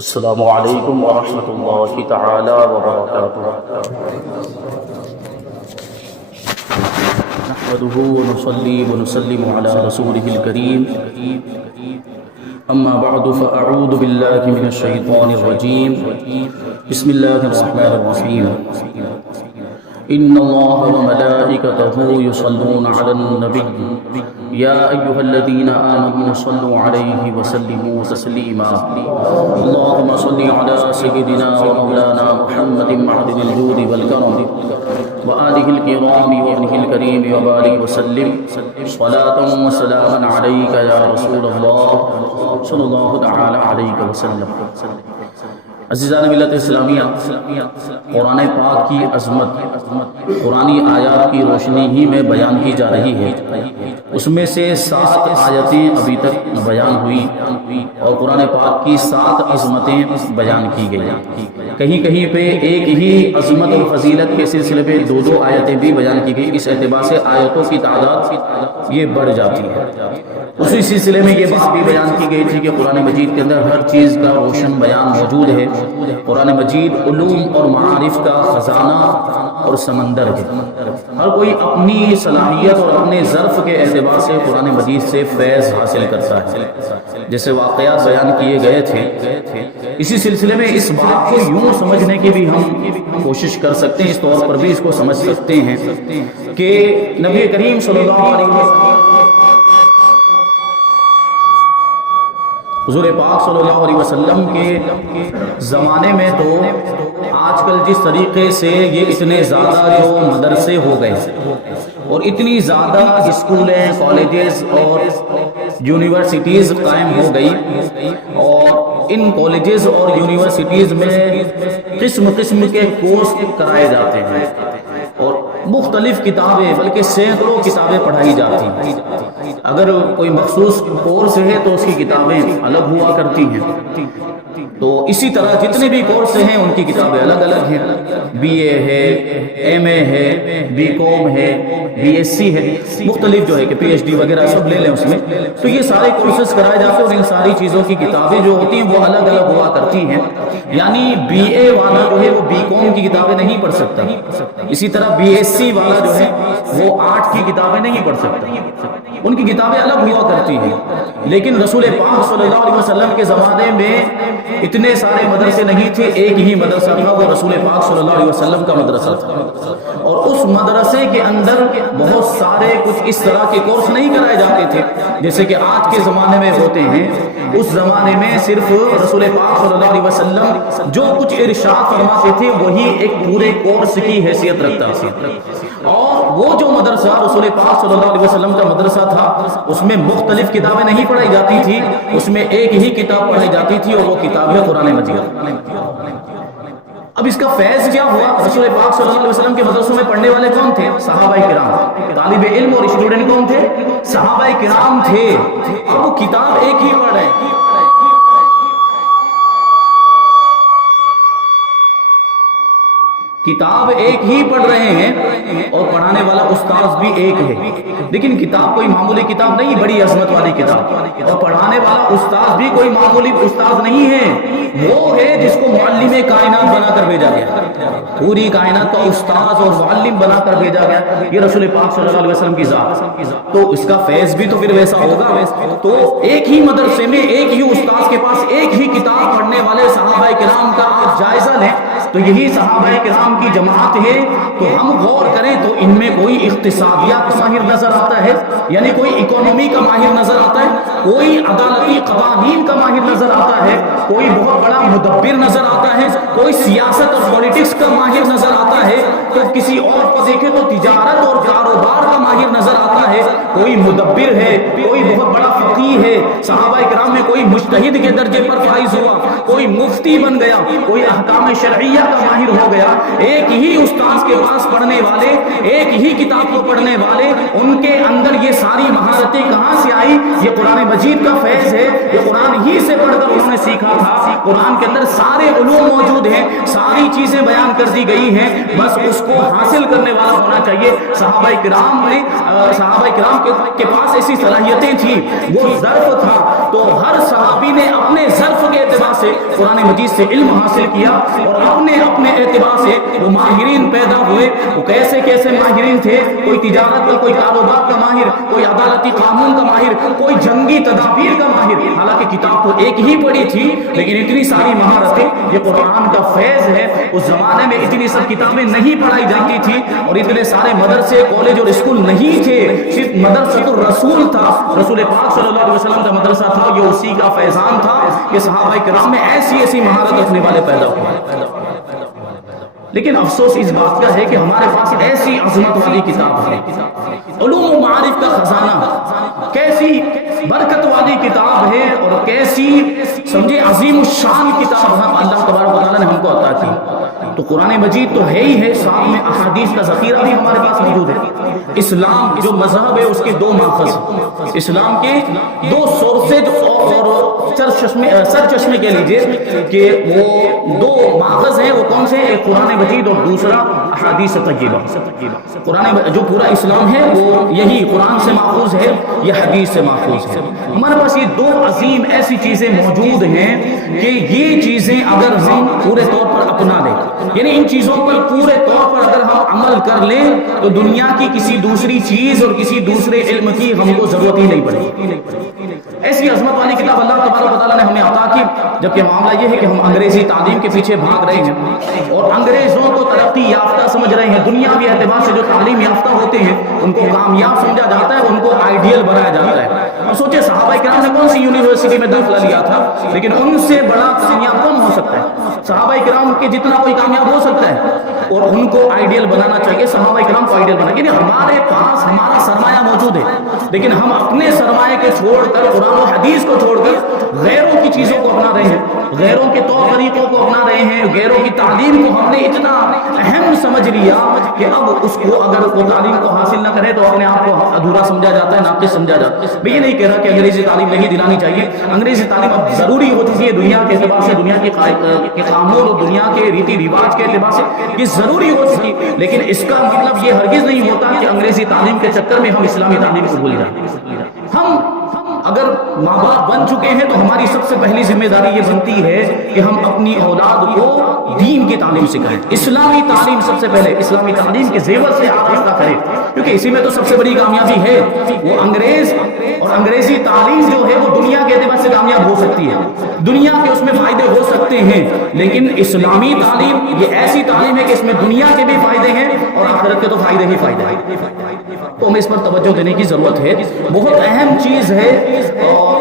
السلام علیکم ورحمۃ اللہ تعالی وبرکاتہ۔ نحمده ونصلي ونسلم على رسوله الكريم، اما بعد فاعوذ باللہ من الشیطان الرجیم، بسم اللہ الرحمن الرحیم۔ ان اللہ وملائکتہ یصلون علی النبی یا ایہا الذین آمنوا صلوا علیہ وسلموا تسلیما۔ اللہم صل علی سیدنا ومولانا محمد معدن الجود والکرم وآلہ الکرام وابنہ الکریم وبارک وسلم صلاۃ وسلاما علیک یا رسول اللہ صلی اللہ تعالی علیہ وسلم۔ عزیزان ملت اسلامیہ، قرآن پاک کی عظمت قرآنی آیات کی روشنی ہی میں بیان کی جا رہی ہے۔ اس میں سے 7 آیتیں ابھی تک بیان ہوئی اور قرآن پاک کی 7 عظمتیں بیان کی گئی۔ کہیں کہیں پہ ایک ہی عظمت اور فضیلت کے سلسلے میں 2 آیتیں بھی بیان کی گئی۔ اس اعتبار سے آیتوں کی تعداد یہ بڑھ جاتی ہے۔ اسی سلسلے میں یہ بات بھی بیان کی گئی تھی کہ قرآن مجید کے اندر ہر چیز کا روشن بیان موجود ہے۔ قرآن مجید علوم اور معارف کا خزانہ اور سمندر ہے۔ ہر کوئی اپنی صلاحیت اور اپنے ظرف کے اعتبار سے قرآن مجید سے فیض حاصل کرتا ہے۔ جیسے واقعات بیان کیے گئے تھے، اسی سلسلے میں اس بات کو یوں سمجھنے کی بھی ہم کوشش کر سکتے ہیں، اس طور پر بھی اس کو سمجھ سکتے ہیں کہ نبی کریم صلی اللہ علیہ وسلم، حضور پاک صلی اللہ علیہ وسلم کے زمانے میں تو آج کل جس طریقے سے یہ اتنے زیادہ جو مدرسے ہو گئے اور اتنی زیادہ اسکولیں، کالجز اور یونیورسٹیز قائم ہو گئی، اور ان کالجز اور یونیورسٹیز میں قسم قسم کے کورس کرائے جاتے ہیں اور مختلف کتابیں، بلکہ سینکڑوں کتابیں پڑھائی جاتی ہیں۔ اگر کوئی مخصوص کورس ہے تو اس کی کتابیں الگ ہوا کرتی ہیں۔ تو اسی طرح جتنے بھی کورس ہیں ان کی کتابیں الگ الگ ہیں۔ بی اے ہے، ایم اے ہے، بی کام ہے، بی ایس سی ہے، مختلف جو ہے کہ پی ایچ ڈی وغیرہ سب لے لیں اس میں۔ تو یہ سارے کورسز کرائے جاتے ہیں اور ان ساری چیزوں کی کتابیں جو ہوتی ہیں وہ الگ الگ ہوا کرتی ہیں۔ یعنی بی اے والا جو ہے وہ بی کام کی کتابیں نہیں پڑھ سکتا، اسی طرح بی ایس سی والا جو ہے وہ آرٹ کی کتابیں نہیں پڑھ سکتا، ان کی کتابیں الگ ہوا کرتی ہیں۔ لیکن رسول پاک صلی اللہ علیہ وسلم کے زمانے میں اتنے سارے مدرسے نہیں تھے، ایک ہی مدرسہ تھا، وہ رسول پاک صلی اللہ علیہ وسلم کا مدرسہ تھا، اور اس مدرسے کے اندر بہت سارے کچھ اس طرح کے کورس نہیں کرائے جاتے تھے جیسے کہ آج کے زمانے میں ہوتے ہیں۔ اس زمانے میں صرف رسول پاک صلی اللہ علیہ وسلم جو کچھ ارشاد فرماتے تھے وہی ایک پورے کورس کی حیثیت رکھتا تھا، اور وہ جو مدرسہ رسول پاک صلی اللہ علیہ وسلم کا مدرسہ تھا اس میں مختلف کتابیں نہیں پڑھائی جاتی تھی، اس میں ایک ہی کتاب پڑھائی جاتی تھی اور وہ کتاب ہے قرآن مجید۔ اب اس کا فیض کیا ہوا؟ رسول پاک صلی اللہ علیہ وسلم کے مدرسوں میں پڑھنے والے کون تھے؟ صحابہ کرام۔ طالب علم اور اسٹوڈنٹ کون تھے؟ صحابہ کرام تھے۔ اب وہ کتاب ایک ہی پڑھ رہے ہیں، کتاب ایک ہی پڑھ رہے ہیں اور پڑھانے والا استاذ بھی ایک ہے، لیکن کتاب کوئی معمولی کتاب نہیں، بڑی عظمت والی کتاب، اور پڑھانے والا استاذ بھی کوئی معمولی استاذ نہیں ہے، وہ ہے جس کو معلم کائنات بنا کر بھیجا گیا، پوری کائنات کا استاذ اور معلم بنا کر بھیجا گیا، یہ رسول پاک صلی اللہ علیہ وسلم کی ذات۔ تو اس کا فیض بھی تو پھر ویسا ہوگا۔ تو ایک ہی مدرسے میں ایک ہی استاذ کے پاس ایک ہی کتاب پڑھنے والے صحابہ کرام کا آپ جائزہ لیں تو یہی صحابہ کرام کی جماعت ہے۔ تو ہم غور کریں تو ان میں کوئی اقتصادیات کا ماہر نظر آتا ہے، یعنی کوئی اکانومی کا ماہر نظر آتا ہے، کوئی عدالتی قوانین کا ماہر نظر آتا ہے، کوئی بہت بڑا مدبر نظر آتا ہے، کوئی سیاست اور پولیٹکس کا ماہر نظر آتا ہے، تو کسی اور کو دیکھیں تو تجارت اور کاروبار کا ماہر نظر آتا ہے، کوئی مدبر ہے، کوئی بہت بڑا فقیہ ہے۔ صحابہ کرام میں کوئی مجتہد کے درجے پر فائز ہوا، کوئی مفتی بن گیا، کوئی احکام شرعیہ کا ماہر ہو گیا۔ ایک ہی استاذ کے پاس پڑھنے والے، ایک ہی کتاب کو پڑھنے والے، ان کے اندر یہ ساری مہارتیں کہاں سے آئی؟ یہ قرآن مجید کا فیض ہے، یہ قرآن ہی سے پڑھ کر انہوں نے سیکھا تھا۔ قرآن کے اندر سارے علوم موجود ہیں، ساری چیزیں بیان کر دی گئی ہیں، بس اس کو حاصل کرنے والا ہونا چاہیے۔ صحابہ کرام کے پاس ایسی صلاحیتیں تھیں، وہ ظرف تھا، تو ہر صحابی نے اپنے ظرف کے اعتبار سے قرآن مجید سے علم حاصل کیا اور اپنے اعتبار سے وہ ماہرین پیدا ہوئے. وہ کیسے کیسے ماہرین تھے؟ کوئی تجارت کا، کوئی کاروبار کا ماہر، کوئی عدالتی قانون کا ماہر، کوئی جنگی تدابیر کا ماہر. حالانکہ کتاب تو ایک ہی پڑھی تھی لیکن اتنی ساری مہارتیں. یہ قرآن کا فیض ہے. اس زمانے میں اتنی سب کتابیں نہیں پڑھائی جاتی تھی اور اتنے سارے مدرسے، کالج اور اسکول نہیں تھے. صرف مدرسۃ الرسول تھا، رسول پاک صلی اللہ علیہ وسلم کا مدرسہ تھا. یہ اسی کا فیضان تھا کہ صحابہ کرام میں ایسی مہارت رکھنے والے پیدا ہوئے. لیکن افسوس اس بات کا ہے کہ ہمارے پاس ایسی عظمت والی کتاب ہے، علوم و معارف کا خزانہ، کیسی برکت والی کتاب ہے اور کیسی سمجھے عظیم الشان کتاب ہے اللہ تبارک و تعالیٰ نے ہم کو عطا کی. تو قرآن مجید تو ہے ہی ہے، ساتھ میں احادیث کا ذخیرہ بھی ہمارے پاس موجود ہے. اسلام جو مذہب ہے اس کے دو ماخذ، اسلام کے دو سورسز اور سر چشمے کہہ لیجیے کہ وہ دو ماخذ ہیں. وہ کون سے؟ ایک قرآن مجید اور دوسرا احادیث طیبہ. قرآن جو پورا اسلام ہے وہ یہی قرآن سے ماخوذ ہے، یہ حدیث سے ماخوذ ہے. ہمارے پاس یہ دو عظیم ایسی چیزیں موجود ہیں کہ یہ چیزیں اگر ہم پورے طور پر اپنا لیں، یعنی ان چیزوں پر پورے طور پر اگر ہم عمل کر لیں تو دنیا کی کسی دوسری چیز اور کسی دوسرے علم کی ہم کو ضرورت ہی نہیں پڑے. ایسی عظمت والی کتاب اللہ تبارک و تعالیٰ نے ہمیں عطا کی. جبکہ معاملہ یہ ہے کہ ہم انگریزی تعلیم کے پیچھے بھاگ رہے ہیں اور انگریزوں کو ترقی یافتہ سمجھ رہے ہیں. دنیاوی اعتبار سے جو تعلیم یافتہ ہوتے ہیں ان کو کامیاب سمجھا جاتا ہے، ان کو آئیڈیل بنایا جاتا ہے. اب سوچے صحابہ کرام نے کون سی یونیورسٹی میں داخلہ لیا تھا، لیکن ان سے بڑا کامیاب کون ہو سکتا ہے؟ صحابہ کرام کے جتنا کوئی کامیاب ہو سکتا ہے اور ان کو آئیڈیل بنانا چاہیے. صحابہ کرام کو آئیڈیل بنا، یعنی ہمارے پاس ہمارا سرمایہ موجود ہے لیکن ہم اپنے سرمایہ کے چھوڑ کر، قرآن و حدیث کو چھوڑ کر غیروں کی چیزوں کو اپنا رہے ہیں، غیروں کے طور طریقوں کو اپنا رہے ہیں. غیروں کی تعلیم کو ہم نے اتنا اہم سمجھ لیا کہ اب اس کو اگر وہ تعلیم کو حاصل نہ کرے تو اپنے آپ کو ادھورا سمجھا جاتا ہے، ناقص سمجھا جاتا ہے. میں یہ نہیں کہہ رہا کہ انگریزی تعلیم نہیں دلانی چاہیے. انگریزی تعلیم اب ضروری ہو چکی ہے دنیا کے اعتبار سے، دنیا کے قانون اور دنیا کے ریتی رواج کے اعتبار سے یہ ضروری ہو چکی. لیکن اس کا مطلب یہ ہرگز نہیں ہوتا کہ انگریزی تعلیم کے چکر میں ہم اسلامی تعلیم کو بھول جائیں. ہم اگر ماں باپ بن چکے ہیں تو ہماری سب سے پہلی ذمہ داری یہ بنتی ہے کہ ہم اپنی اولاد کو دین کی تعلیم سکھائیں. اسلامی تعلیم سب سے پہلے اسلامی تعلیم کے زیور سے آراستہ کریں، کیونکہ اسی میں تو سب سے بڑی کامیابی ہے. وہ انگریز اور انگریزی تعلیم جو ہے وہ دنیا کے اعتبار سے کامیاب ہو سکتی ہے، دنیا کے اس میں فائدے ہو سکتے ہیں، لیکن اسلامی تعلیم یہ ایسی تعلیم ہے کہ اس میں دنیا کے بھی فائدے ہیں اور آخرت کے تو فائدے ہی فائدے ہیں. تو ہمیں اس پر توجہ دینے کی ضرورت ہے. بہت اہم چیز ہے اور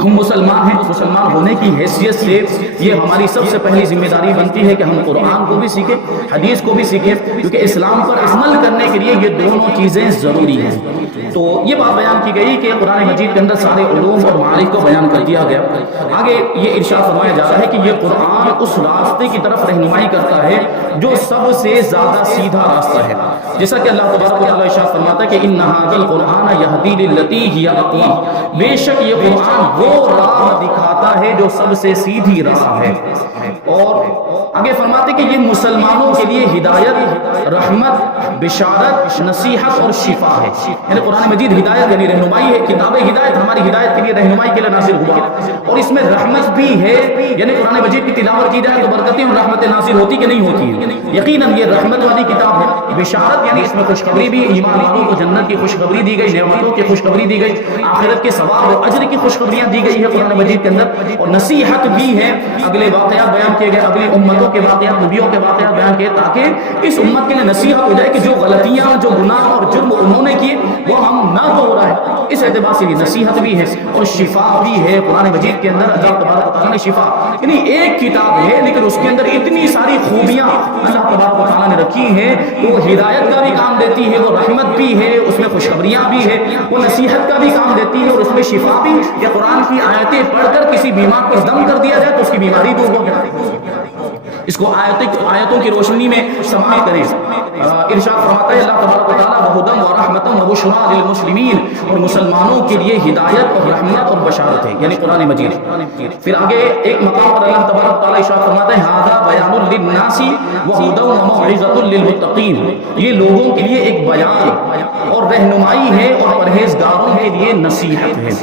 ہم مسلمان ہیں، مسلمان ہونے کی حیثیت سے یہ ہماری سب سے پہلی ذمہ داری بنتی ہے کہ ہم قرآن کو بھی سیکھیں، حدیث کو بھی سیکھیں، کیونکہ اسلام پر عمل کرنے کے لیے یہ دونوں چیزیں ضروری ہیں. تو یہ بات بیان کی گئی کہ قرآن مجید کے اندر سارے علوم اور معارف کو بیان کر دیا گیا. آگے یہ ارشاد فرمایا جا رہا ہے کہ یہ قرآن اس راستے کی طرف رہنمائی کرتا ہے جو سب سے زیادہ سیدھا راستہ ہے. جیسا کہ اللہ تبارک و تعالیٰ ارشاد فرماتا ہے کہ ان ھذا القرآن یہدی للتی ہی اقوم، بے شک یہ قرآن وہ راہ دکھاتا ہے جو سب سے سیدھی راہ ہے. اور آگے فرماتے کہ یہ مسلمانوں کے لیے ہدایت، رحمت، بشارت، نصیحت اور شفا ہے. یعنی قرآن مجید ہدایت یعنی رہنمائی ہے. کتاب ہدایت ہماری ہدایت کے لیے، رہنمائی کے لیے نازل ہوا اور اس میں رحمت بھی ہے. یعنی قرآن مجید کی تلاوت کی جائے تو برکتیں اور رحمتیں نازل ہوتی کہ نہیں ہوتی ہیں؟ یقیناً یہ رحمت والی کتاب ہے. بشارت یعنی اس میں خوشخبری بھی، ایمان والوں کو جنت کی خوشخبری دی گئی، نعمتوں کی خوشخبری دی گئی، آخرت کے ثواب اور اجر کی خوشخبریاں دی گئی ہے قرآن مجید کے اندر. اور نصیحت بھی ہے، اگلے واقعات بیان کیے گئے، اگلی امتوں کے واقعات، نبیوں کے واقعات بیان کیے تاکہ اس امت کے لیے نصیحت ہو جائے کہ جو غلطیاں، جو گناہ اور جرم انہوں نے کیے وہ ہم نہ ہو رہا ہے. اس اعتبار سے یہ نصیحت بھی ہے اور شفا بھی ہے. قرآن مجید کے اندر اللہ تبارک و تعالیٰ نے شفا یعنی ایک کتاب ہے لیکن اس کے اندر اتنی ساری خوبیاں اللہ تبارک و تعالیٰ نے رکھی ہیں کہ وہ ہدایت کا بھی کام دیتی ہے، وہ رحمت بھی ہے، اس میں خوشخبریاں بھی ہے، وہ نصیحت کا بھی کام دیتی ہے اور اس میں شفا بھی. یا قرآن کی آیتیں پڑھ کر کسی بیمار پر دم کر دیا جائے تو اس کی بیماری دور ہو جائے. اس کو آیتوں کی روشنی میں سماعت کریں. ارشاد فرماتا ہے اللہ تبارک و تعالیٰ وَهُدًى وَرَحْمَةً وَبُشْرَىٰ لِلْمُسْلِمِينَ، اور مسلمانوں کے لیے ہدایت اور رحمت اور بشارت ہے یعنی قرآن مجید. پھر آگے ایک مقام پر اللہ تبارک و تعالیٰ ارشاد فرماتا ہے هَذَا بَيَانٌ لِلنَّاسِ وَهُدًى وَمَوْعِظَةٌ لِلْمُتَّقِينَ، یہ لوگوں کے لیے ایک بیان اور رہنمائی ہے اور پرہیزگاروں کے لیے نصیحت ہے.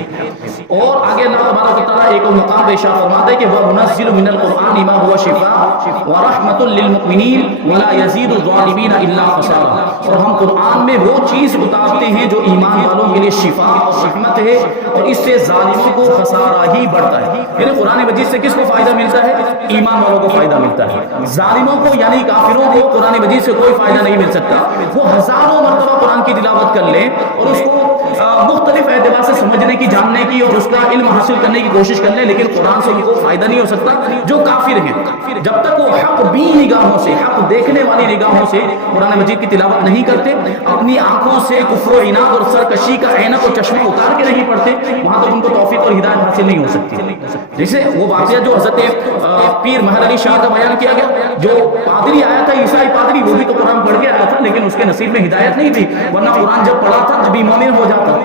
اور آگے اللہ تبارک و تعالیٰ ایک اور مقام پہ ارشاد فرماتا ہے کہ وَنُنَزِّلُ مِنَ الْقُرْآنِ مَا هُوَ شِفَاءٌ وَرَحْمَةٌ لِّلْمُؤْمِنِينَ وَلَا يَزِيدُ الظَّالِمِينَ إِلَّا خَسَارًا. اور ہم قرآن میں وہ چیز اتارتے ہیں جو ایمان والوں کے لیے شفا اور رحمت ہے، اور اس سے ظالموں کو خسارہ ہی بڑھتا ہے. یعنی قرآن مجید سے کس کو فائدہ ملتا ہے؟ ایمان والوں کو فائدہ ملتا ہے. ظالموں کو یعنی کافروں کو قرآن مجید سے کوئی فائدہ نہیں مل سکتا. وہ ہزاروں مرتبہ قرآن کی تلاوت کر لیں اور اس کو مختلف اعتبار سے سمجھنے کی، جاننے کی اور اس کا علم حاصل کرنے کی کوشش کر لیں، لیکن قرآن سے ان کو فائدہ نہیں ہو سکتا. جو کافر ہیں جب تک وہ حق بین نگاہوں سے، حق دیکھنے والی نگاہوں سے قرآن مجید کی تلاوت نہیں کرتے، اپنی آنکھوں سے کفر و عناد اور سرکشی کا عینک اور چشمہ اتار کے نہیں پڑھتے، وہاں تک ان کو توفیق اور ہدایت حاصل نہیں ہو سکتی. جیسے وہ واقعہ جو حضرت پیر مہر علی شاہ کا بیان کیا گیا، جو پادری آیا تھا، عیسائی پادری، وہ بھی تو قرآن پڑھ کے آیا تھا لیکن اس کے نصیب میں ہدایت نہیں تھی، ورنہ قرآن جب پڑھا تھا تبھی مومن ہو جاتا.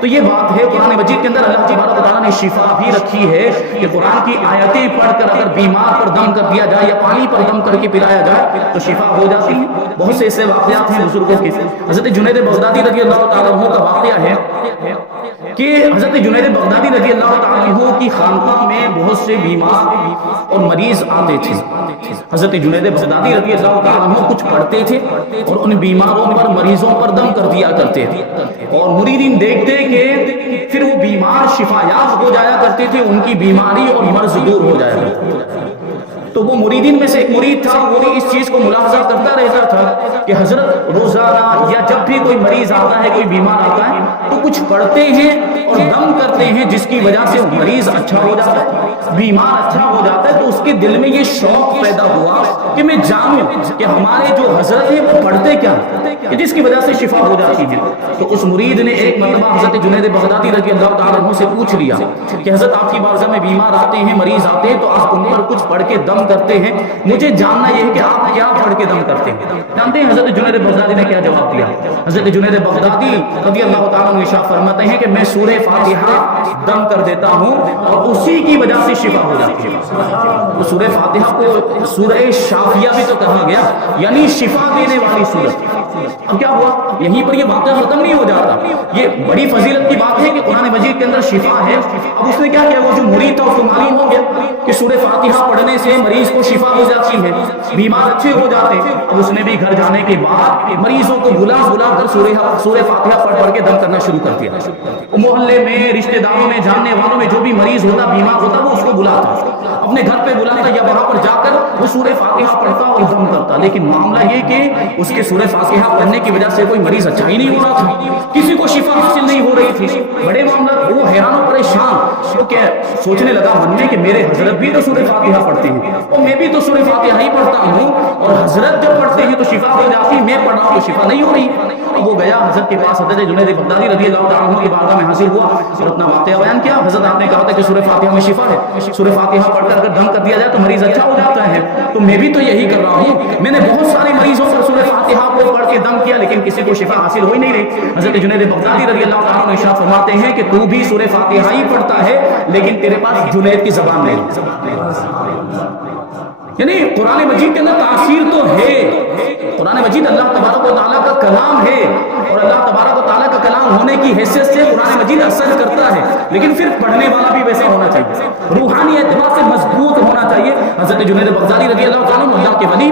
تو یہ بات ہے قرآن مجید کے اندر اللہ تبارک و تعالیٰ نے شفا بھی رکھی ہے کہ قرآن کی آیتیں پڑھ کر اگر بیمار پر دم کر دیا جائے یا پانی پر دم کر کے پلایا جائے تو شفا ہو جاتی ہے. بہت سے ایسے واقعات ہیں بزرگوں کے. حضرت جنید بغدادی رضی اللہ تعالیٰ عنہ کا واقعہ ہے کہ حضرت جنید بغدادی رضی اللہ تعالیٰ عنہ کی خانقاہ میں بہت سے بیمار اور مریض آتے تھے. حضرت جنید بغدادی رضی اللہ تعالیٰ عنہ کچھ پڑھتے تھے اور ان بیماروں پر، مریضوں پر دم کر دیا کرتے تھے، اور مریدین دیکھتے کہ پھر وہ بیمار شفا یاب ہو جایا کرتے تھے، ان کی بیماری اور مرض دور ہو جایا کرتے تھے. تو وہ مریدین میں سے ایک مرید تھا، وہ اس چیز کو ملاحظہ کرتا رہتا تھا کہ حضرت روزانہ یا جب بھی کوئی مریض آتا ہے، کوئی بیمار آتا ہے تو کچھ پڑھتے ہیں اور دم کرتے ہیں جس کی وجہ سے مریض اچھا ہو جاتا ہے، بیمار اچھا ہو جاتا ہے. تو اس کے دل میں یہ شوق پیدا ہوا کہ میں جانوں کہ ہمارے جو حضرت ہیں وہ پڑھتے کیا کہ جس کی وجہ سے شفا ہو جاتی ہے. تو اس مرید نے ایک مرتبہ حضرت جنید بغدادی رضی اللہ تعالیٰ عنہ سے پوچھ لیا کہ حضرت آپ کی بارگاہ میں بیمار آتے ہیں، مریض آتے ہیں، تو آپ ان پر کچھ پڑھ کے دم کرتے ہیں، مجھے جاننا یہ ہے کہ آپ کیا پڑھ کے دم کرتے ہیں. جانتے ہیں حضرت جنید بغدادی نے کیا جواب دیا؟ حضرت جنید بغدادی رضی اللہ تعالیٰ عنہ ارشاد فرماتے ہیں کہ میں سورہ فاتحہ دم کر دیتا ہوں اور اسی کی وجہ سے شفا ہو جاتی ہے. تو سورہ فاتحہ کو سورہ شافیہ بھی تو کہا گیا، یعنی شفا دینے والی سورت. اب کیا ہوا؟ یہیں پر یہ واقعہ ختم نہیں ہو جاتا. یہ بڑی فضیلت کی بات ہے کہ قرآن مجید کے اندر شفا ہے. اب اس نے کیا کیا؟ وہ جو مرید تھا اس کو معلوم ہو گیا کہ سورہ فاتحہ پڑھنے سے مریض کو شفا ہو جاتی ہے، بیمار اچھے ہو جاتے ہیں. اب اس نے بھی گھر جانے کے بعد مریضوں کو بلا بلا کر سورہ فاتحہ پڑھ کے دم کرنا شروع کر دیا. محلے میں، رشتہ داروں میں، جاننے والوں میں جو بھی مریض ہوتا، بیمار ہوتا، وہ اس کو بلاتا، اپنے گھر پہ بلاتا یا وہاں پر جا کر وہ سورہ فاتحہ پڑھتا اور دم کرتا. لیکن معاملہ یہ کہ اس کے سورہ فاتحہ پڑھنے کی وجہ سے کوئی مریض اچھا ہی نہیں ہو رہا تھا، کسی کو شفا حاصل نہیں ہو رہی تھی. بڑے معاملہ، وہ حیران و پریشان، وہ کیا سوچنے لگا من میں کہ میرے حضرت بھی تو سورہ فاتحہ پڑھتے ہیں اور میں بھی تو سورہ فاتحہ ہی پڑھتا ہوں، اور حضرت جب پڑھتے ہیں تو شفا ہو جاتی، میں پڑھ رہا ہوں تو شفا نہیں ہو رہی. وہ گیا حضرت کے پاس، حضرت جنید بغدادی رضی اللہ تعالیٰ عنہ کی بارگاہ میں حاصل ہوا اور اپنا واقعہ بیان کیا. حضرت آپ نے کہا تھا کہ سورہ فاتحہ میں شفا ہے، سورہ فاتحہ پڑھ کر اگر دم کر دیا جائے تو مریض اچھا ہو جاتا ہے، تو میں بھی تو یہی کر رہا ہوں. میں نے بہت سارے مریضوں پر سورہ فاتحہ کو پڑھ کے دم کیا لیکن کسی کو شفا حاصل ہو ہی نہیں رہی. حضرت جنید بغدادی رضی اللہ تعالیٰ عنہ ارشاد فرماتے ہیں کہ تو بھی سورہ فاتحہ ہی پڑھتا ہے لیکن تیرے پاس جنید کی زبان نہیں. یعنی قرآن مجید کے اندر تاثیر تو ہے. قرآن مجید اللہ تبارک و تعالیٰ کا کلام ہے اور اللہ تبارک و تعالیٰ کا کلام ہونے کی حیثیت سے قرآن مجید اثر کرتا ہے، لیکن پھر پڑھنے والا بھی ویسا ہونا چاہیے، روحانی اعتبار سے مضبوط ہونا چاہیے. حضرت جنید بغدادی رضی اللہ تعالیٰ عنہ اللہ کے ولی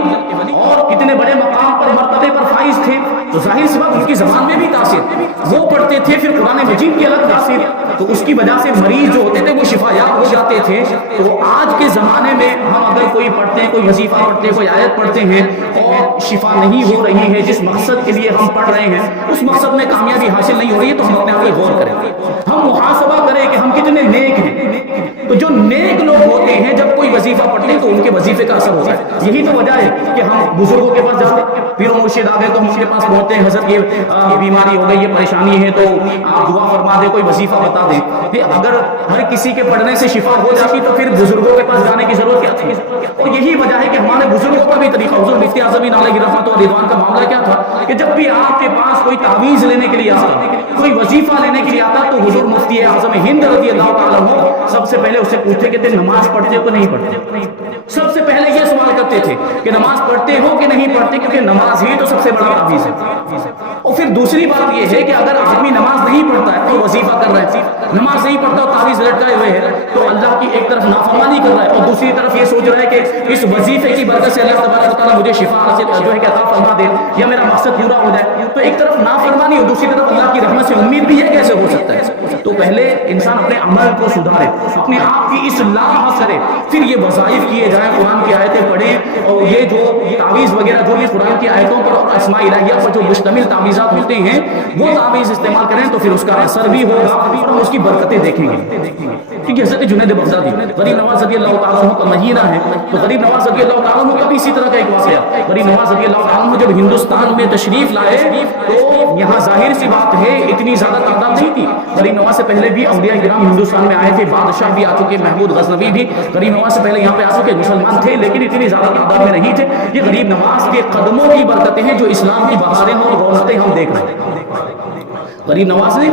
اور کتنے بڑے مقام پر، مرتبے پر فائز تھے، تو ظاہر سی بات ان کی زبان میں بھی تاثیر، وہ پڑھتے تھے، پھر قرآن مجید کی الگ تاثیر، تو اس کی وجہ سے مریض جو ہوتے تھے وہ شفا یاب ہو جاتے تھے. تو آج کے زمانے میں ہم اگر کوئی پڑھتے ہیں، کوئی وظیفہ پڑھتے ہیں، کوئی آیت پڑھتے ہیں اور شفا نہیں ہو رہی ہے، جس مقصد کے لیے ہم پڑھ رہے ہیں اس مقصد میں کامیابی حاصل نہیں ہو رہی ہے، تو ہم اپنے آپ پہ غور کریں، ہم محاسبہ کریں کہ ہم کتنے نیک ہیں. تو جو نیک لوگ ہوتے ہیں جب کوئی وظیفہ پڑھتے ہیں تو ان کے وظیفے کا اثر ہوتا ہے. یہی تو وجہ ہے کہ ہم بزرگوں کے پاس جاتے ہیں، پیر و مرشد آ گئے تو ہم ان کے پاس پہنچتے ہیں، حضرت یہ بیماری ہو گئی، یہ پریشانی ہے تو آپ دعا فرما دیں، کوئی وظیفہ بتا دیں. اگر ہر کسی کے پڑھنے سے شفا ہو جاتی تو پھر بزرگوں کے پاس جانے کی ضرورت کیا تھی؟ اور یہی وجہ ہے کہ ہمارے بزرگوں کا بھی طریقہ، حضور مفتی اعظم علیہ رحمت و رضوان کا معاملہ کیا تھا کہ جب بھی آپ کے پاس کوئی تعویذ لینے کے لیے آتا، کوئی وظیفہ لینے کے لیے آتا، تو حضور مفتی اعظم ہند رضی اللہ تعالیٰ عنہ سب سے پہلے اسے پوچھتے کہ تم نماز پڑھتے ہو کہ نہیں پڑھتے. سب سے پہلے یہ سوال کرتے تھے کہ نماز پڑھتے ہو کہ نہیں پڑھتے، کیونکہ نماز ہی تو سب سے بڑا تعویذ ہے. اور پھر دوسری بات یہ ہے کہ اگر آدمی نماز نہیں پڑھتا ہے تو وظیفہ کر رہا ہے، نماز نہیں پڑھتا اور تعویذ لٹکائے ہوئے ہے تو اللہ کی ایک طرف نافرمانی کر رہا ہے اور دوسری طرف یہ سوچ رہا ہے کہ اس وظیفے کی برکت سے اللہ تبارک و تعالیٰ مجھے شفا حاصل جو ہے کہ عطا فرما دے یا میرا مقصد پورا ہو جائے، تو ایک طرف نافرمانی اور دوسری طرف اللہ کی رحمت سے امید بھی ہے، کیسے ہو سکتا ہے؟ تو پہلے انسان اپنے عمل کو سدھارے، اپنے آپ کی اصلاح کرے، پھر یہ وظائف کیے جائیں، قرآن کی آیتیں پڑھیں، اور یہ جو تعویذ وغیرہ جو بھی قرآن کی آیتوں پر اور اسماء الہیہ پر جو مشتمل تعویذات ہوتے ہیں وہ تعویذ استعمال کریں تو پھر اس کا اثر بھی ہوگا اور ہم اس کی برکتیں دیکھیں گے۔ کیونکہ حضرت جنید بغدادی غریب نواز رضی اللہ تعالیٰ عنہ کا مہینہ ہے، تو غریب نواز رضی اللہ تعالیٰ عنہ کا بھی اسی طرح کا ایک واقعہ، غریب نواز رضی اللہ تعالیٰ عنہ جب ہندوستان میں تشریف لائے تو یہاں ظاہر سی بات ہے اتنی زیادہ تعداد نہیں تھی، غریب نواز سے پہلے بھی اولیاء کرام ہندوستان میں آئے تھے، بادشاہ بھی آ چکے، محمود غزنوی بھی غریب نواز سے پہلے یہاں پہ آ چکے، مسلمان تھے لیکن اتنی زیادہ تعداد میں نہیں تھے۔ یہ غریب نواز کے قدموں کی برکتیں ہیں جو اسلام کی بہاریں اور رونقیں ہم دیکھ رہے ہیں۔ غریب نواز نے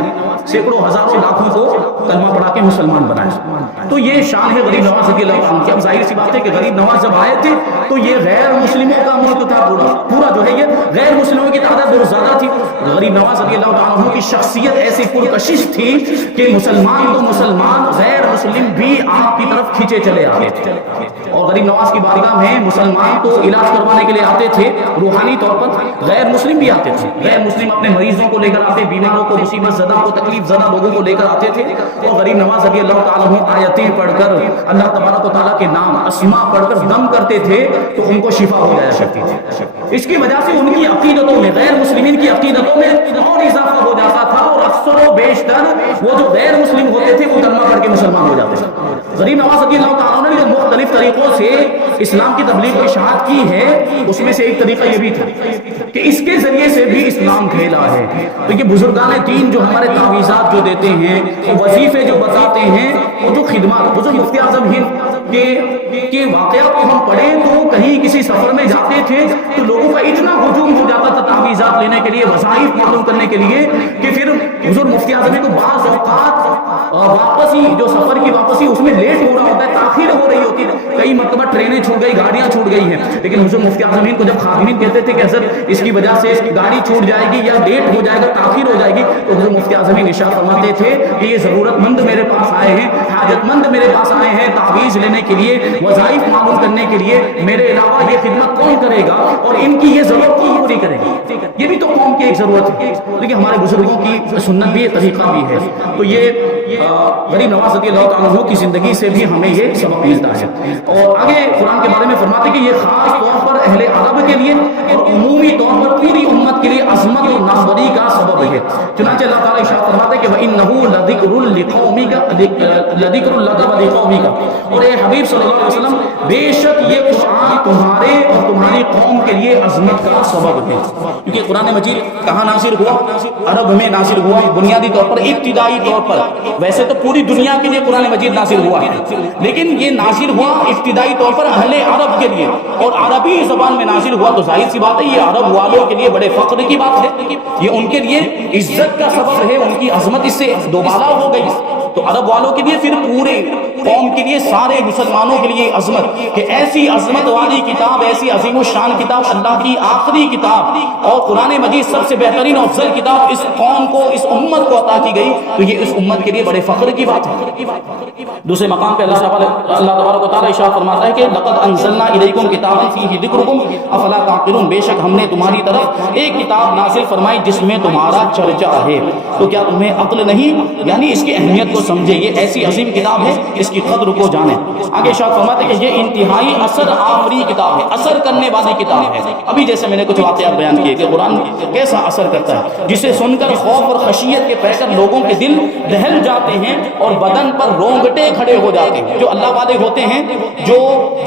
سینکڑوں ہزاروں لاکھوں کو کلمہ پڑھا کے مسلمان بنایا، تو یہ شان ہے غریب نواز رضی اللہ عنہ کی۔ اب ظاہر سی بات ہے کہ غریب نواز جب آئے تھے تو یہ غیر مسلموں کا ملک تھا، پورا جو ہے یہ غیر مسلموں کی تعداد بہت زیادہ تھی۔ غریب نواز رضی اللہ عنہ کی شخصیت ایسی پرکشش تھی کہ مسلمان تو مسلمان، غیر مسلم بھی آپ کی طرف کھینچے چلے آتے تھے، اور غریب نواز کی بارگاہ میں مسلمان تو علاج کروانے کے لیے آتے تھے روحانی طور پر، غیر مسلم بھی آتے تھے، غیر مسلم اپنے مریضوں کو لے کر آتے، بیماروں کو، مصیبت زدہ کو، تکلیف زدہ لوگوں کو لے کر آتے تھے، اور غریب نواز رضی اللہ تعالیٰ عنہ آیتیں پڑھ کر اللہ تبارک و تعالیٰ کے نام اسماء پڑھ کر دم کرتے تھے تو ان کو شفا ہو جایا کرتی تھی۔ اس کی وجہ سے ان کی عقیدتوں میں، غیر مسلمین کی عقیدتوں میں اور اضافہ ہو جاتا تھا، اور اکثر و بیشتر وہ جو غیر مسلم ہوتے تھے وہ کلمہ پڑھ کے مسلمان ہو جاتے تھے۔ غریب نواز رضی اللہ تعالیٰ نے جو مختلف طریقوں سے اسلام کی تبلیغ و اشاعت کی ہے اس میں سے ایک طریقہ یہ بھی تھا کہ اس کے ذریعے سے بھی اسلام پھیلا ہے۔ تو یہ بزرگان دین جو ہمارے تعویذات جو دیتے ہیں، وظیفے جو بتاتے ہیں، وہ جو خدمات، بزرگ مفتی اعظم ہند کے واقعات کو ہم پڑھیں تو کہیں کسی سفر میں جاتے تھے تو لوگوں کا اتنا ہجوم ہو جاتا تھا تعویذات لینے کے لیے، وظائف معلوم کرنے کے لیے، کہ پھر بزرگ مفتی اعظم کو بعض اوقات واپسی جو سفر کی واپسی اس میں لیٹ ہو رہا ہوتا ہے، تاخیر ہو رہی ہوتی ہے، کئی مرتبہ ٹرینیں چھوٹ گئی، گاڑیاں چھوٹ گئی ہیں، لیکن حضور مفتی اعظم کو جب خادمین کہتے تھے کہ حضرت اس کی وجہ سے گاڑی چھوٹ جائے گی یا لیٹ ہو جائے گا، تاخیر ہو جائے گی، تو حضور مفتی اعظم ارشاد فرماتے تھے کہ یہ ضرورت مند میرے پاس آئے ہیں، حاجت مند میرے پاس آئے ہیں تعویذ لینے کے لیے، وظائف معلوم کرنے کے لیے، میرے علاوہ یہ خدمت کون کرے گا اور ان کی یہ ضرورت کون پوری کرے گا؟ یہ بھی تو قوم کی ایک ضرورت ہے، لیکن ہمارے بزرگوں کی سنت بھی ہے، طریقہ بھی ہے۔ تو یہ غریب نواز رضی اللہ تعالیٰ عنہ کی زندگی سے بھی ہمیں یہ سبق ملتا ہے۔ اور آگے قرآن کے بارے میں فرماتے ہیں کہ یہ خاص طور پر اہل عرب کے لیے اور عمومی طور پر پوری امت کے لیے عظمت اور ناموری کا سبب ہے۔ چنانچہ اللہ تعالیٰ ارشاد فرماتے ہیں کہ وَإِنَّهُ لَذِكْرٌ لِقَوْمِكَ، اور اے حبیب صلی اللہ علیہ وسلم بے شک یہ قرآن تمہارے اور تمہاری قوم کے لیے عظمت کا سبب ہے، کیونکہ قرآن مجید کہاں نازل ہوا؟ عرب میں نازل ہوا، بنیادی طور پر، ابتدائی طور پر۔ ویسے تو پوری دنیا کے لیے قرآن مجید نازل ہوا ہے، لیکن یہ نازل ہوا ابتدائی طور پر اہل عرب کے لیے، اور عربی زبان میں نازل ہوا، تو ظاہر سی بات ہے یہ عرب والوں کے لیے بڑے فخر کی بات ہے، یہ ان کے لیے عزت کا سبب ہے، ان کی عظمت اس سے دوبالا ہو گئی۔ تو عرب والوں کے لیے، پھر پورے قوم کے لیے، سارے مسلمانوں کے لیے عظمت، کہ ایسی عظمت والی کتاب، ایسی عظیم الشان کتاب، اللہ کی آخری کتاب اور قرآن مجید سب سے بہترین اور افضل کتاب اس قوم کو، اس امت کو عطا کی گئی، تو یہ اس امت کے لیے بڑے فخر کی بات ہے۔ دوسرے مقام پہ اللہ تبارک و تعالیٰ ارشاد فرماتا ہے کہ لقد انزلنا الیکم کتابا فیہ ذکرکم افلا تعقلون، بے شک ہم نے تمہاری طرف ایک کتاب نازل فرمائی جس میں تمہارا چرچا ہے، تو کیا تمہیں عقل نہیں؟ یعنی اس کی اہمیت کو سمجھے، یہ ایسی عظیم کتاب ہے، اس کی قدر کو جانیں۔ آگے ارشاد فرماتے ہیں کہ یہ انتہائی اثر آفری کتاب ہے، اثر کرنے والی کتاب ہے۔ ابھی جیسے میں نے کچھ واقعات بیان کیے کہ قرآن کیسا اثر کرتا ہے، جسے سن کر خوف اور خشیت کے پیکر لوگوں کے دل دہل جاتے ہیں اور بدن پر رونگٹے کھڑے ہو جاتے ہیں۔ جو اللہ والے ہوتے ہیں، جو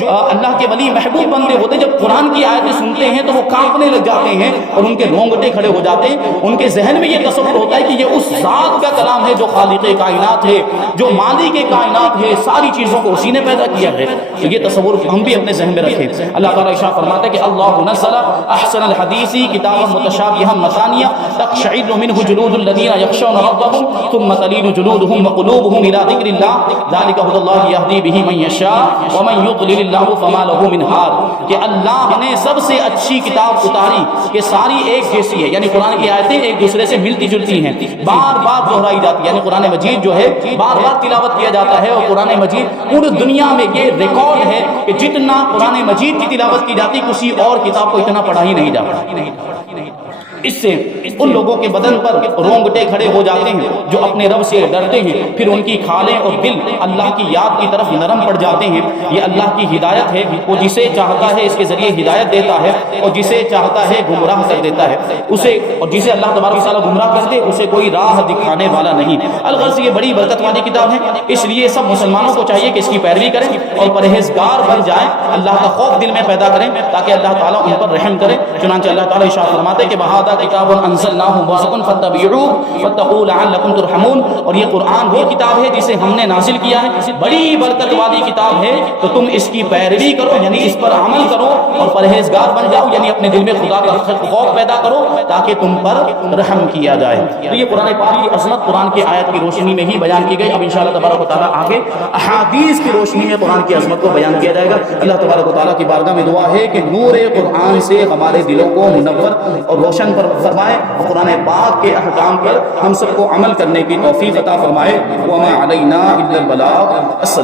اللہ کے ولی محبوب بندے ہوتے ہیں، جب قرآن کی آیتیں سنتے ہیں تو وہ کانپنے لگ جاتے ہیں اور ان کے رونگٹے کھڑے ہو جاتے ہیں، ان کے ذہن میں یہ تصور ہوتا ہے کہ یہ اس ذات کا کلام ہے جو خالق کائنات کائنات ہے، جو مالک کائنات ہے، ساری چیزوں کو اسی نے پیدا کیا ہے۔ تو یہ تصور ہم بھی اپنے ذہن میں رکھیں۔ اللہ تعالیٰ ارشاد فرماتا ہے کہ اللہ نزل احسن الحدیث کتابا متشابہا مثانیہ تقشعر منہ جلود الذین یخشون ربهم ثم تلین جلودهم وقلوبهم الى ذکر اللہ ذلک ھدی اللہ یہدی بہ من یشاء ومن یضلل اللہ فما لہ من ہاد۔ کہ اللہ نے سب سے اچھی کتاب اتاری کہ ساری ایک جیسی ہے، یعنی قرآن کی آیتیں ایک دوسرے سے ملتی جلتی ہیں، بار بار دہرائی جاتی ہے، یعنی قرآن مجید جو ہے بار بار تلاوت کیا جاتا ہے۔ اور قرآن مجید پوری دنیا میں یہ ریکارڈ ہے کہ جتنا قرآن مجید کی تلاوت کی جاتی کسی اور کتاب کو اتنا پڑھا ہی نہیں جاتا۔ اس سے ان لوگوں کے بدن پر رونگٹے کھڑے ہو جاتے ہیں جو اپنے رب سے ڈرتے ہیں، پھر ان کی کھالیں اور دل اللہ کی یاد کی طرف نرم پڑ جاتے ہیں۔ یہ اللہ کی ہدایت ہے، وہ جسے چاہتا ہے اس کے ذریعے ہدایت دیتا ہے اور جسے چاہتا ہے گمراہ کر دیتا ہے اسے، اور جسے اللہ تبارک و تعالیٰ گمراہ کر دے اسے کوئی راہ دکھانے والا نہیں۔ الغرض یہ بڑی برکت والی کتاب ہے، اس لیے سب مسلمانوں کو چاہیے کہ اس کی پیروی کریں اور پرہیزگار بن جائیں، اللہ کا خوف دل میں پیدا کریں تاکہ اللہ تعالیٰ ان پر رحم کرے۔ چنانچہ اللہ تعالیٰ ارشاد فرماتے ہیں کہ وَهَذَا کتاب انزلناہ مبارک فاتبعوہ واتقوا لعلکم ترحمون۔ اور یہ قرآن وہ کتاب ہے جسے ہم نے نازل کیا ہے، بڑی برکت والی کتاب ہے، تو تم اس کی پیروی کرو، یعنی اس پر عمل کرو اور پرہیزگار بن جاؤ، یعنی اپنے دل میں خدا کا خوف پیدا کرو تاکہ تم پر رحم کیا جائے۔ تو یہ قرآن پاک کی عظمت قرآن کی آیت کی روشنی میں ہی بیان کی گئی۔ اب انشاءاللہ تبارک و تعالیٰ آگے احادیث کی روشنی میں قرآن کی عظمت کو بیان کیا جائے گا۔ اللہ تبارک و تعالیٰ کی بارگاہ میں دعا ہے کہ نور قرآن سے ہمارے دلوں کو منور اور روشن پر فرمائے اور قرآن پاک کے احکام پر ہم سب کو عمل کرنے کی توفیق عطا فرمائے۔ وما علینا الا البلاغ۔ السلام